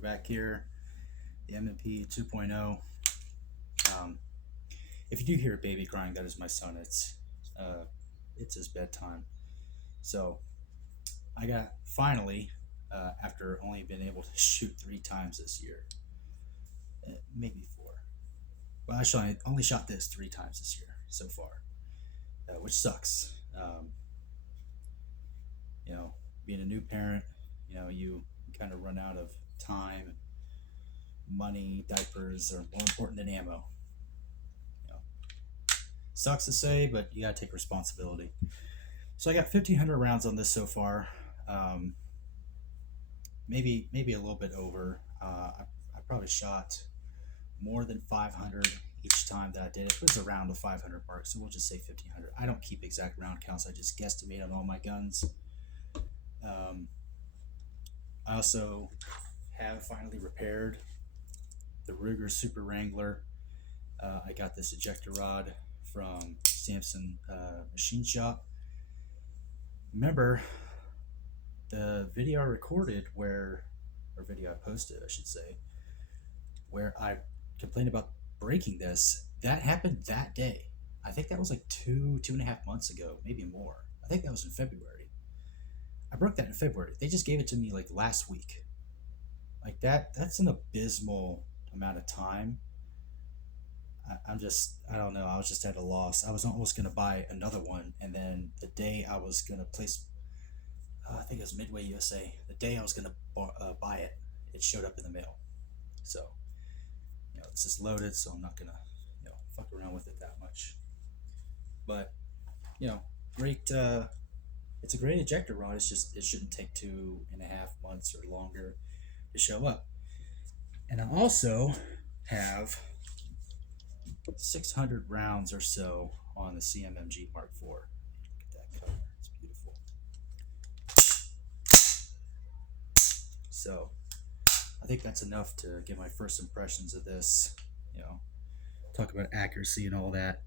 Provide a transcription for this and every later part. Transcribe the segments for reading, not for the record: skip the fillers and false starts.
We're back here, the M&P 2.0. Um, if you do hear a baby crying, that is my son. It's his bedtime. So I got finally, after only being able to shoot 3 times this year, maybe 4. Well, actually, I only shot this 3 times this year so far, which sucks. You know, being a new parent, you kind of run out of time, money, diapers are more important than ammo. You know, sucks to say, but you gotta take responsibility. So I got 1,500 rounds on this so far. Um, maybe a little bit over. I probably shot more than 500 each time that I did it. It was around the 500 mark, so we'll just say 1,500. I don't keep exact round counts. I just guesstimate on all my guns. Um, I also have finally repaired the Ruger Super Wrangler. I got this ejector rod from Samson Machine Shop. Remember the video I recorded or video I posted, I should say, where I complained about breaking this? That happened that day. I think that was like 2.5 months ago, maybe more. I think that was in February. I broke that in February. They just gave it to me like last week. Like that's an abysmal amount of time. I don't know. I was just at a loss. I was almost going to buy another one. And then the day I was going to place, I think it was Midway USA, the day I was going to buy it, it showed up in the mail. So, this is loaded, so I'm not going to, fuck around with it that much. But, great, it's a great ejector rod. It's just, it shouldn't take 2.5 months or longer to show up. And I also have 600 rounds or so on the CMMG Mk4. Look at that color, it's beautiful. So I think that's enough to get my first impressions of this. Talk about accuracy and all that.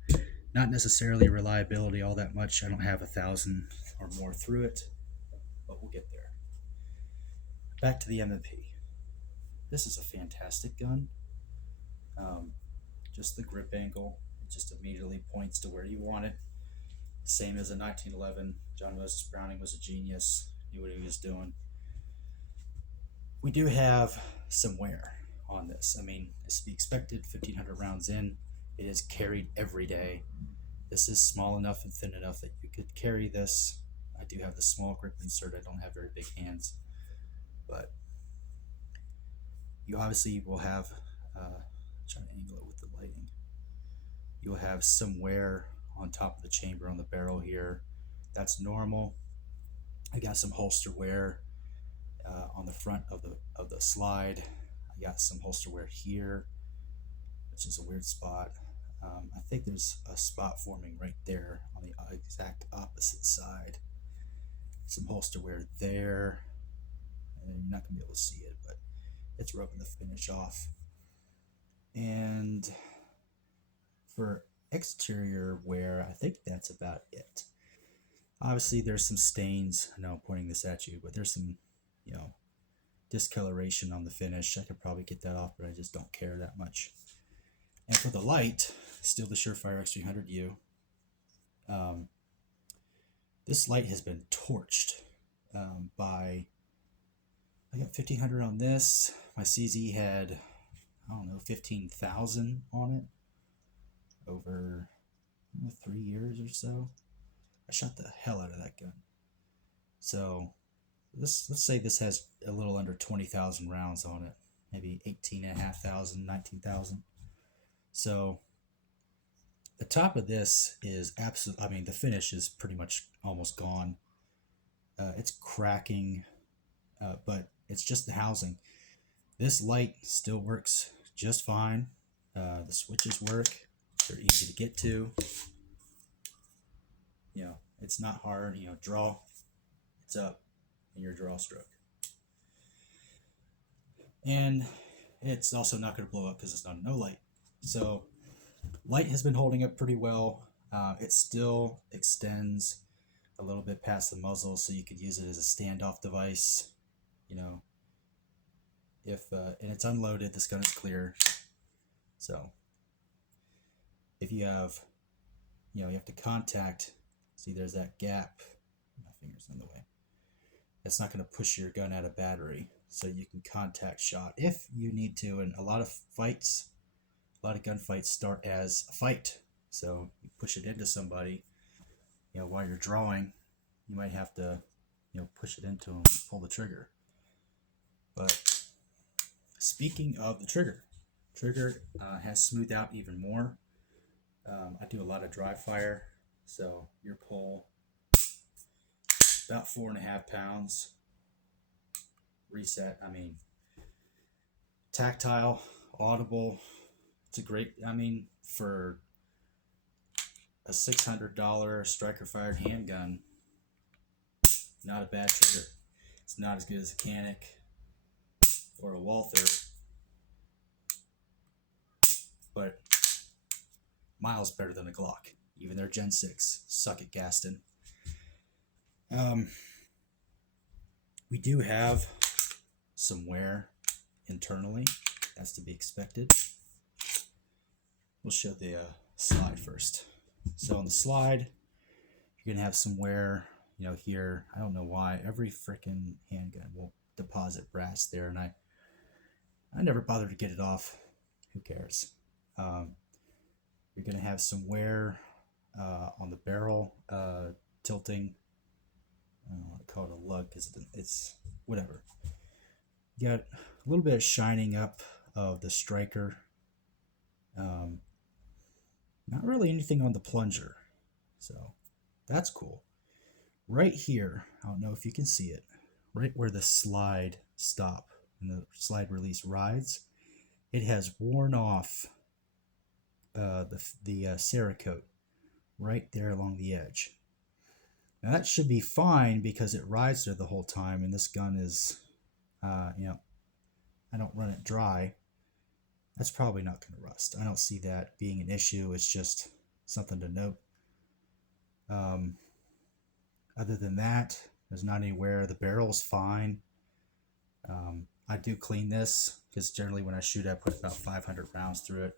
Not necessarily reliability all that much. I don't have 1,000 or more through it, but we'll get there. Back to the M&P. This is a fantastic gun. Just the grip angle, it just immediately points to where you want it. Same as a 1911. John Moses Browning was a genius, knew what he was doing. We do have some wear on this. I mean, it's to be expected. 1,500 rounds in, it is carried every day. This is small enough and thin enough that you could carry this. I do have the small grip insert. I don't have very big hands, but you obviously will have, trying to angle it with the lighting, you'll have some wear on top of the chamber on the barrel here. That's normal. I got some holster wear on the front of the slide. I got some holster wear here, which is a weird spot. I think there's a spot forming right there on the exact opposite side. Some holster wear there, and you're not gonna be able to see it, but it's rubbing the finish off. And for exterior wear, I think that's about it. Obviously, there's some stains. I know I'm pointing this at you, but there's some, discoloration on the finish. I could probably get that off, but I just don't care that much. And for the light, still the Surefire X300U. This light has been torched by, I got 1,500 on this. My CZ had, I don't know, 15,000 on it over 3 years or so. I shot the hell out of that gun. So let's say this has a little under 20,000 rounds on it, maybe 18,500, 19,000. So the top of this is absolutely, I mean, the finish is pretty much almost gone. It's cracking, but it's just the housing. This light still works just fine. The switches work. They're easy to get to. It's not hard. Draw, it's up in your draw stroke. And it's also not going to blow up because it's not a no light. So light has been holding up pretty well. It still extends a little bit past the muzzle, so you could use it as a standoff device. If and it's unloaded, this gun is clear. So if you have, you have to contact. See, there's that gap. My finger's in the way. It's not going to push your gun out of battery, so you can contact shot if you need to. And a lot of gunfights start as a fight. So you push it into somebody, while you're drawing, you might have to, push it into them and pull the trigger. But speaking of the trigger has smoothed out even more. I do a lot of dry fire, so your pull about 4.5 pounds. Reset. Tactile, audible. It's a great. For a $600 striker fired handgun, not a bad trigger. It's not as good as a Canic or a Walther, but miles better than a Glock. Even their Gen 6. Suck it, Gaston. We do have some wear internally. That's to be expected. We'll show the slide first. So on the slide, you're going to have some wear, here. I don't know why. Every freaking handgun will deposit brass there, and I never bothered to get it off. Who cares? You're going to have some wear on the barrel, tilting. I don't want to call it a lug because it's whatever. You got a little bit of shining up of the striker. Not really anything on the plunger, so that's cool. Right here, I don't know if you can see it, right where the slide stop and the slide release rides, it has worn off the Cerakote right there along the edge. Now that should be fine because it rides there the whole time, and this gun is, I don't run it dry. That's probably not going to rust. I don't see that being an issue. It's just something to note. Other than that, there's not any wear. The barrel's fine. I do clean this because generally when I shoot, I put about 500 rounds through it.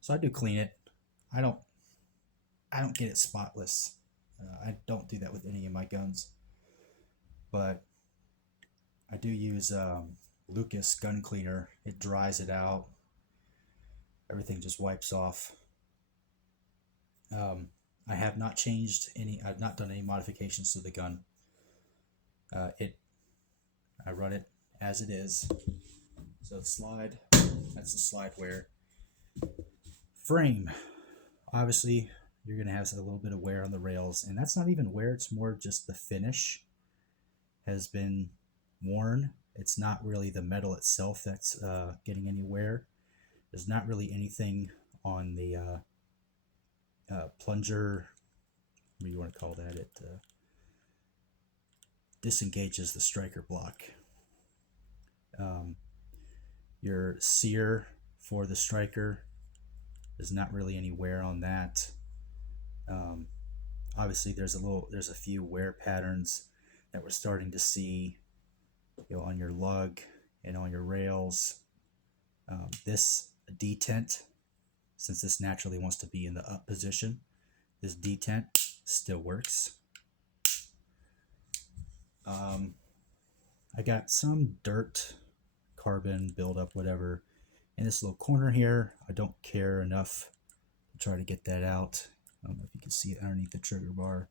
So I do clean it. I don't get it spotless. I don't do that with any of my guns. But I do use Lucas gun cleaner. It dries it out. Everything just wipes off. I have not changed any. I've not done any modifications to the gun. I run it as it is. So the slide, that's the slide wear. Frame, obviously you're gonna have a little bit of wear on the rails, and that's not even wear. It's more just the finish has been worn. It's not really the metal itself that's getting any wear. There's not really anything on the plunger, what do you want to call that? It disengages the striker block. Your sear for the striker, there's not really any wear on that. Obviously there's a few wear patterns that we're starting to see, on your lug and on your rails. This detent, since this naturally wants to be in the up position, this detent still works. I got some dirt, carbon buildup, whatever, in this little corner here. I don't care enough to try to get that out. I don't know if you can see it underneath the trigger bar.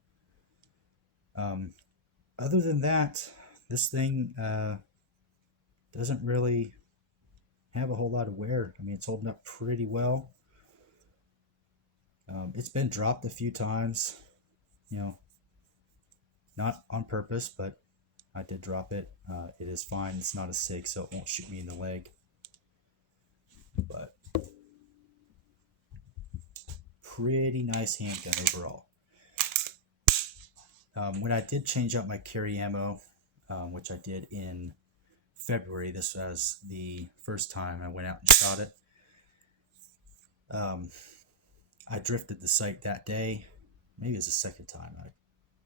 Other than that, this thing doesn't really have a whole lot of wear. It's holding up pretty well. It's been dropped a few times, not on purpose, but I did drop it. It is fine. It's not a SIG, so it won't shoot me in the leg. But pretty nice handgun overall. When I did change out my carry ammo, which I did in February, this was the first time I went out and shot it. I drifted the sight that day. Maybe it was the second time I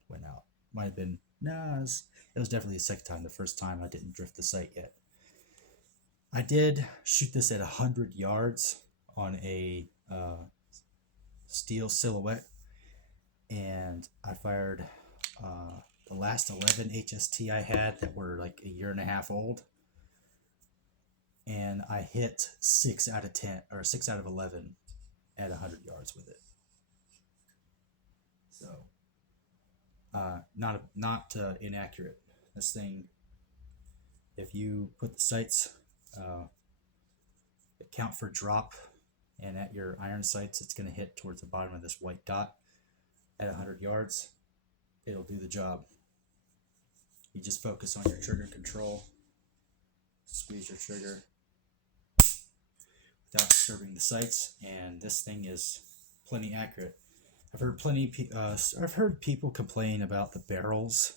went out. Might have been, it was definitely the second time. The first time I didn't drift the sight yet. I did shoot this at 100 yards on a steel silhouette, and I fired the last 11 HST I had that were like a year and a half old, and I hit 6 out of 10 or 6 out of 11 at 100 yards with it. So not inaccurate. This thing, if you put the sights count for drop, and at your iron sights, it's going to hit towards the bottom of this white dot at 100 yards. It'll do the job. You just focus on your trigger control, squeeze your trigger without disturbing the sights, and this thing is plenty accurate. I've heard people complain about the barrels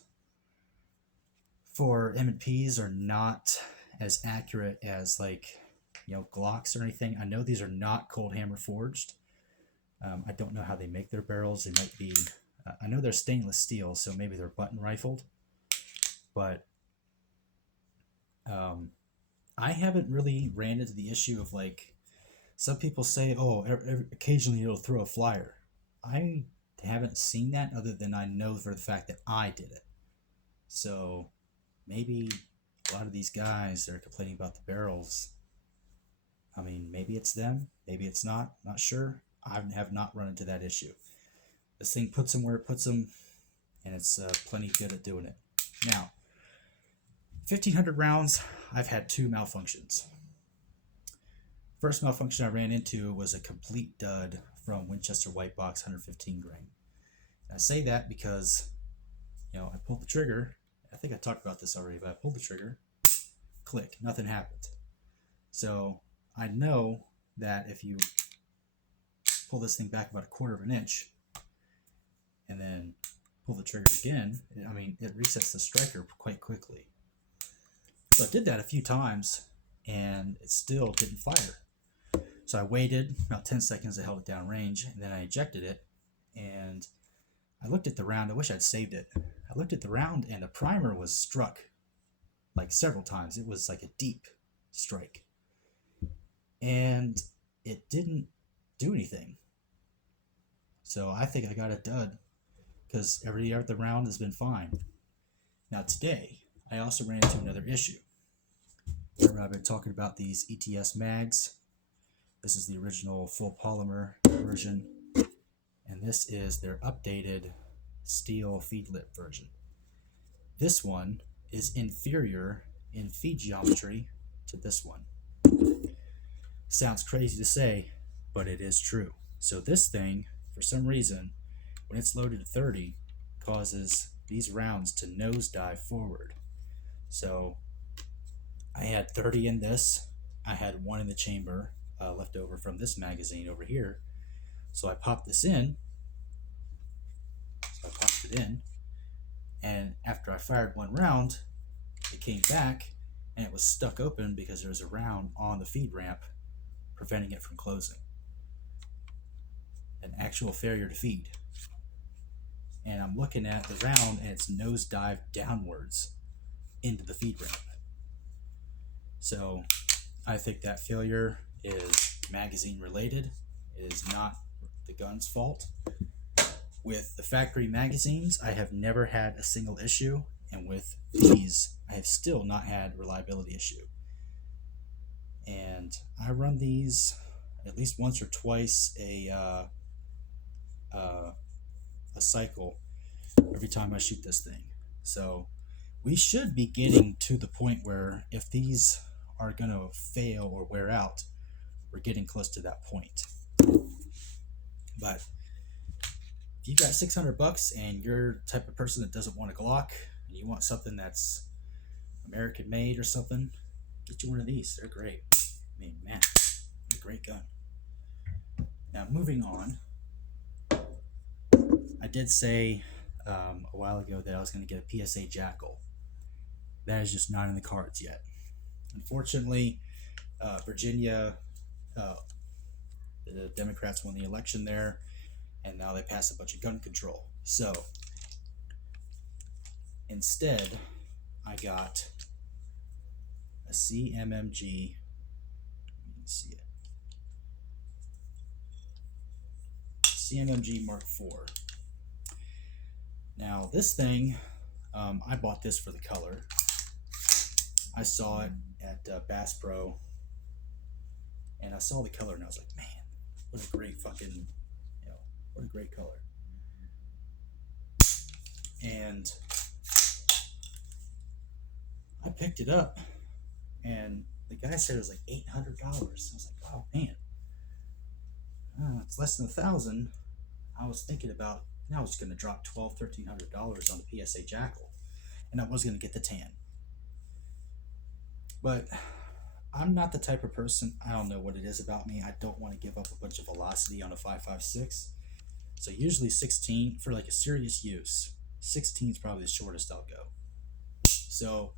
for M&Ps are not as accurate as like Glocks or anything. I know these are not cold hammer forged. I don't know how they make their barrels. They might be, I know they're stainless steel, so maybe they're button rifled. But I haven't really ran into the issue of like, some people say, oh, occasionally it'll throw a flyer. I haven't seen that, other than I know for the fact that I did it. So maybe a lot of these guys that are complaining about the barrels, I mean, maybe it's them, maybe it's not sure. I have not run into that issue. This thing puts them where it puts them, and it's plenty good at doing it. Now, 1,500 rounds, I've had 2 malfunctions. First malfunction I ran into was a complete dud from Winchester White Box 115 grain. And I say that because, I pulled the trigger. I think I talked about this already, but I pulled the trigger, click, nothing happened. So I know that if you pull this thing back about 1/4 of an inch and then pull the trigger again, it resets the striker quite quickly. So I did that a few times and it still didn't fire. So I waited about 10 seconds, I held it down range, and then I ejected it, and I looked at the round. I wish I'd saved it. I looked at the round and the primer was struck like several times. It was like a deep strike. And it didn't do anything. So I think I got a dud because every other round has been fine. Now today, I also ran into another issue. Remember, I've been talking about these ETS mags. This is the original full polymer version, and this is their updated steel feed lip version. This one is inferior in feed geometry to this one. Sounds crazy to say, but it is true. So this thing, for some reason, when it's loaded to 30, causes these rounds to nosedive forward. So I had 30 in this. I had 1 in the chamber left over from this magazine over here. So I popped this in. So I popped it in. And after I fired 1 round, it came back and it was stuck open because there was a round on the feed ramp preventing it from closing. An actual failure to feed. And I'm looking at the round and it's nosedived downwards into the feed ramp. So I think that failure is magazine related. It is not the gun's fault. With the factory magazines, I have never had a single issue, and with these, I have still not had a reliability issue. And I run these at least once or twice a cycle every time I shoot this thing. So we should be getting to the point where if these are going to fail or wear out, we're getting close to that point. But if you got $600 and you're the type of person that doesn't want a Glock and you want something that's American made or something, get you one of these. They're great. I mean, man, they're a great gun. Now, moving on, I did say a while ago that I was going to get a PSA Jackal. That is just not in the cards yet. Unfortunately, Virginia, the Democrats won the election there, and now they passed a bunch of gun control. So instead, I got a CMMG can see it. CMMG Mk4. Now this thing, I bought this for the color. I saw it at Bass Pro, and I saw the color, and I was like, man, what a great fucking, what a great color. And I picked it up, and the guy said it was like $800. I was like, oh man, it's less than $1,000. I was thinking about, I was going to drop $1,200–1,300 on the PSA Jackal, and I was going to get the tan. But I'm not the type of person, I don't know what it is about me, I don't want to give up a bunch of velocity on a 5.56. So usually 16, for like a serious use, 16 is probably the shortest I'll go. So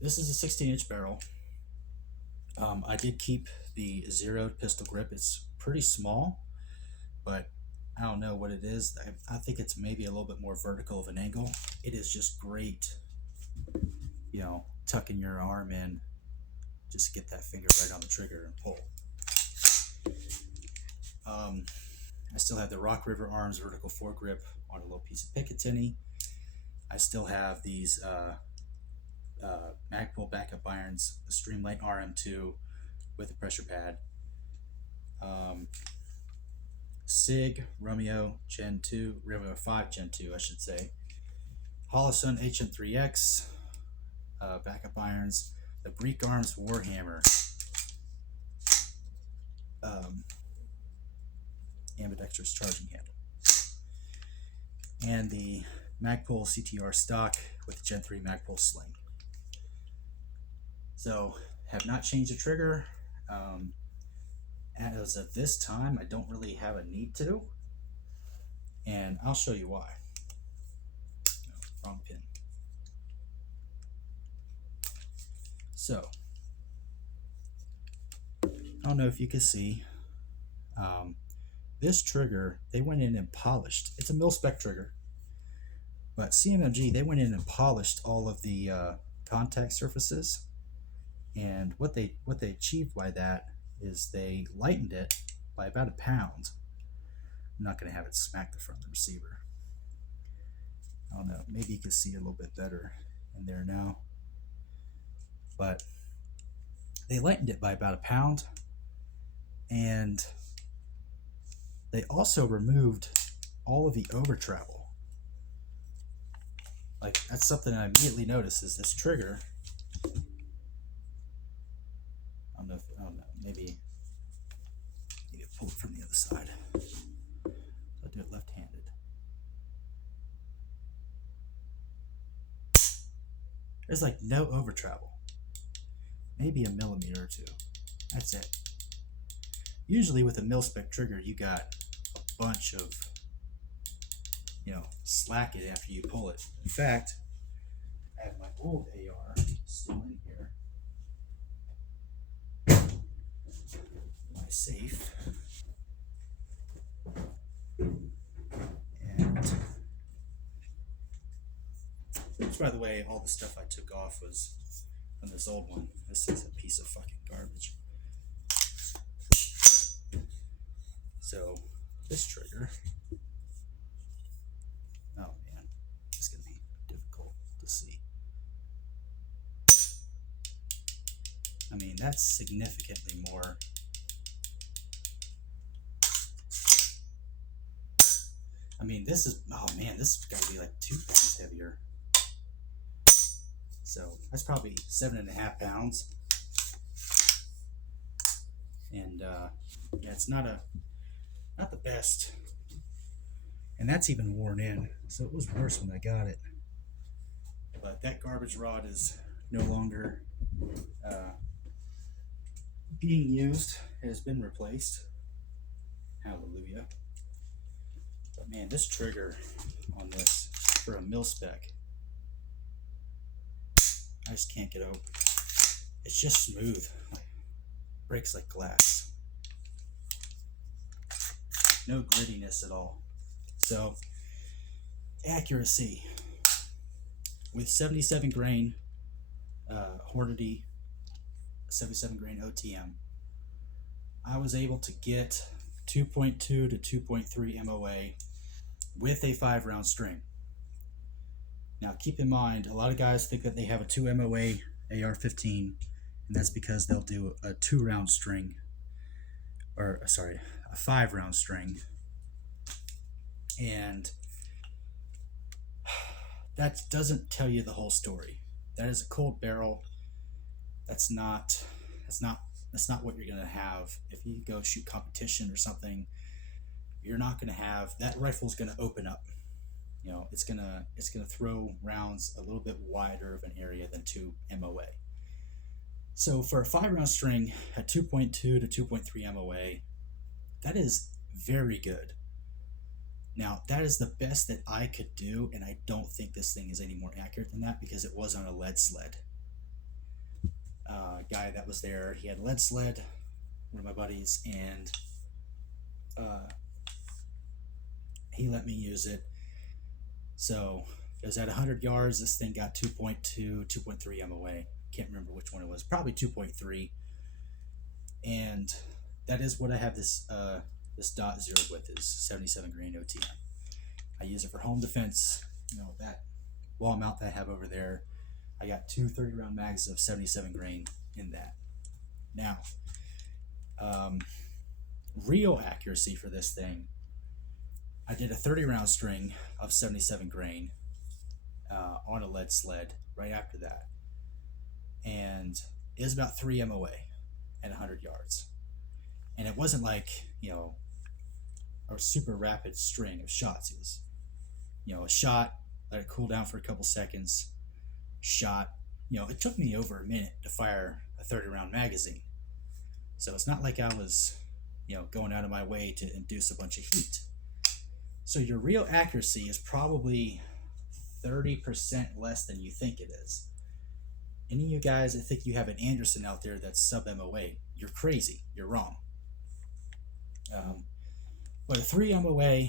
this is a 16-inch barrel. I did keep the zeroed pistol grip. It's pretty small, but I don't know what it is. I think it's maybe a little bit more vertical of an angle. It is just great, tucking your arm in, just get that finger right on the trigger and pull. I still have the Rock River Arms vertical foregrip on a little piece of Picatinny. I still have these Magpul backup irons, the Streamlight RM2 with a pressure pad. SIG Romeo Gen 2, Romeo 5 Gen 2, I should say. Holosun HM3X backup irons, the Greek Arms Warhammer, ambidextrous charging handle, and the Magpul CTR stock with Gen 3 Magpul sling. So, have not changed the trigger. As of this time, I don't really have a need to, and I'll show you why. No, wrong pin. So, I don't know if you can see, this trigger, they went in and polished. It's a mil-spec trigger, but CMMG, they went in and polished all of the contact surfaces, and what they achieved by that is they lightened it by about 1 pound. I'm not going to have it smack the front of the receiver. I don't know, maybe you can see it a little bit better in there now, but they lightened it by about 1 pound, and they also removed all of the over travel. Like, that's something I immediately noticed, is this trigger. I don't know, maybe pull it from the other side. I'll do it left-handed. There's like no over travel. Maybe a millimeter or two. That's it. Usually with a mil-spec trigger, you got a bunch of, slack it after you pull it. In fact, I have my old AR still in here. My safe. And which, by the way, all the stuff I took off was from this old one. This is a piece of fucking garbage. So this trigger, oh man, it's gonna be difficult to see. I mean, that's significantly more. I mean, this is, oh man, this has got to be like 2 pounds heavier. So that's probably 7.5 pounds. And yeah, it's not the best. And that's even worn in, so it was worse when I got it. But that garbage rod is no longer being used. It has been replaced. Hallelujah. But man, this trigger on this for a mil-spec, I just can't get over. It's just smooth. Breaks like glass. No grittiness at all. So, accuracy. With 77 grain Hornady 77 grain OTM, I was able to get 2.2 to 2.3 MOA with a 5-round string. Now keep in mind, a lot of guys think that they have a 2 MOA AR-15, and that's because they'll do a 2-round string, or sorry, a 5-round string, and that doesn't tell you the whole story. That is a cold barrel. That's not what you're gonna have if you go shoot competition or something. You're not gonna have that rifle's gonna open up. You know, it's gonna throw rounds a little bit wider of an area than 2 MOA. So for a 5-round string at 2.2 to 2.3 MOA, that is very good. Now that is the best that I could do, and I don't think this thing is any more accurate than that because it was on a lead sled. Guy that was there, he had a lead sled, one of my buddies, and he let me use it. So it was at 100 yards. This thing got 2.2, 2.3 MOA. Can't remember which one it was. Probably 2.3. And that is what I have this this .0 with, is 77 grain OTM. I use it for home defense. You know, that wall mount that I have over there, I got 2 30-round mags of 77 grain in that. Now, real accuracy for this thing, I did a 30-round string of 77 grain on a lead sled right after that, and it was about 3 MOA at 100 yards. And it wasn't like, you know, a super rapid string of shots. It was, you know, a shot, let it cool down for a couple seconds, shot. You know, it took me over a minute to fire a 30-round magazine. So it's not like I was, you know, going out of my way to induce a bunch of heat. So your real accuracy is probably 30% less than you think it is. Any of you guys that think you have an Anderson out there that's sub MOA, you're crazy. You're wrong. But a 3 MOA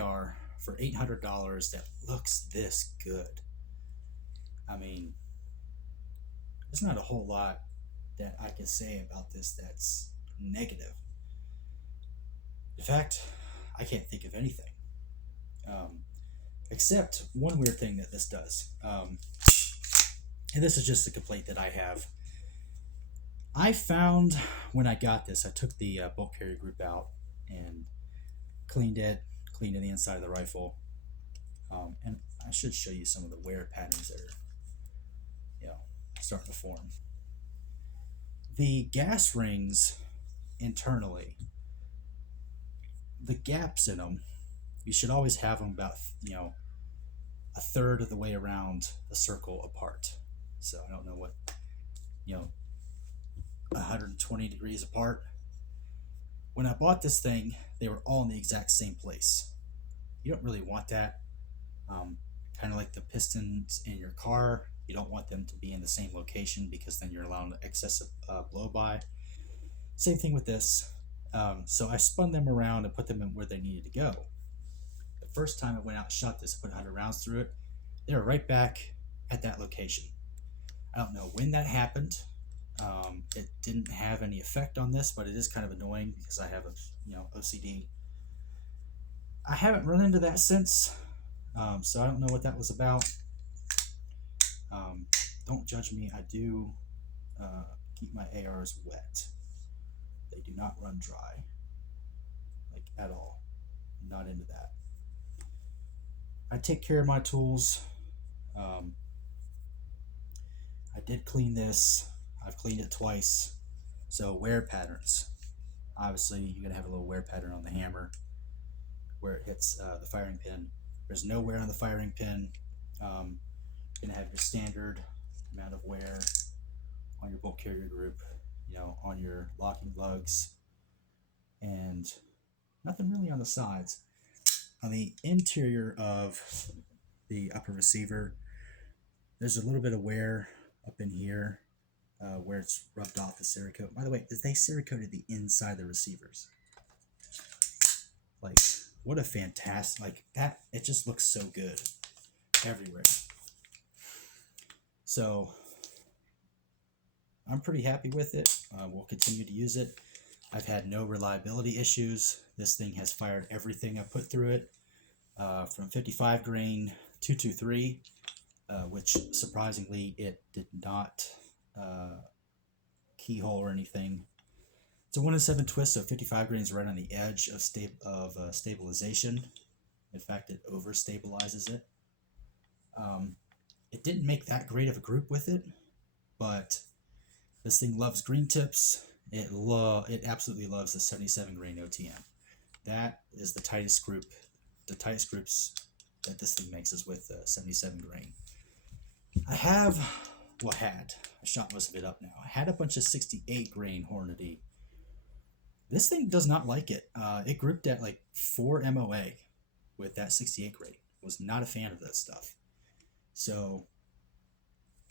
AR for $800 that looks this good. I mean, there's not a whole lot that I can say about this that's negative. In fact, I can't think of anything. Except one weird thing that this does. And this is just a complaint that I have. I found when I got this, I took the bolt carrier group out and cleaned in the inside of the rifle. And I should show you some of the wear patterns that are, you know, starting to form. The gas rings internally, the gaps in them, you should always have them about, you know, a third of the way around the circle apart. So I don't know what, you know, 120 degrees apart. When I bought this thing, they were all in the exact same place. You don't really want that. Kind of like the pistons in your car, you don't want them to be in the same location because then you're allowing excessive blow-by. Same thing with this. So I spun them around and put them in where they needed to go. The first time I went out and shot this, put 100 rounds through it, they were right back at that location. I don't know when that happened. It didn't have any effect on this, but it is kind of annoying because I have a, you know, OCD. I haven't run into that since, so I don't know what that was about. Don't judge me. I do keep my ARs wet. They do not run dry, like at all. I'm not into that. I take care of my tools. I did clean this. I've cleaned it twice. So wear patterns. Obviously, you're going to have a little wear pattern on the hammer where it hits the firing pin. There's no wear on the firing pin. You're going to have your standard amount of wear on your bolt carrier group, you know, on your locking lugs, and nothing really on the sides. On the interior of the upper receiver, there's a little bit of wear up in here where it's rubbed off the Cerakote. By the way, they Cerakoted the inside of the receivers. Like, what a fantastic, like that, it just looks so good everywhere. So I'm pretty happy with it. We'll continue to use it. I've had no reliability issues. This thing has fired everything I put through it, from 55 grain 223, which surprisingly it did not keyhole or anything. It's a 1 in 7 twist, so 55 grain is right on the edge of stabilization. In fact, it over stabilizes it. It didn't make that great of a group with it, but this thing loves green tips. It absolutely loves the 77 grain OTM. That is the tightest group. The tightest groups that this thing makes is with 77 grain. I shot most of it up now. I had a bunch of 68 grain Hornady. This thing does not like it. It grouped at like 4 MOA with that 68 grain. Was not a fan of that stuff. So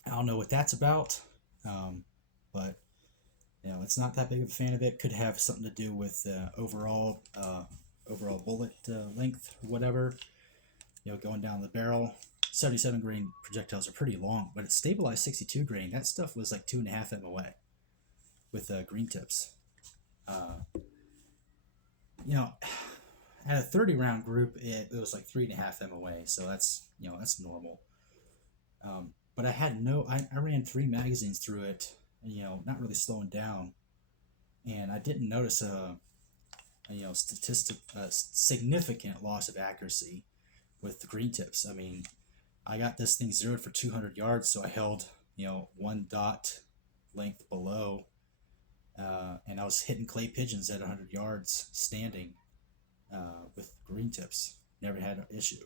I don't know what that's about, but you know, it's not that big of a fan of it. Could have something to do with overall bullet length or whatever. You know, going down the barrel. 77 grain projectiles are pretty long, but it stabilized 62 grain. That stuff was like 2.5 MOA with green tips. You know, at a 30 round group, it was like 3.5 MOA, so that's, you know, that's normal. But I ran 3 magazines through it, you know, not really slowing down, and I didn't notice a significant loss of accuracy with the green tips. I mean, I got this thing zeroed for 200 yards, so I held, you know, 1 dot length below, and I was hitting clay pigeons at 100 yards standing with green tips. Never had an issue.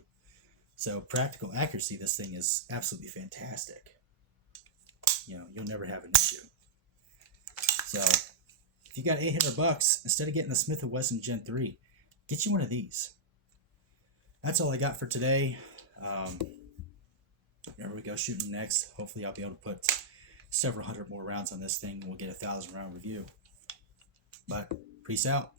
So practical accuracy, this thing is absolutely fantastic. You know, you'll never have an issue. So if you got $800, instead of getting the Smith & Wesson Gen 3, get you one of these. That's all I got for today. Whenever we go shooting next, hopefully I'll be able to put several hundred more rounds on this thing, and we'll get a 1,000 round review. But peace out.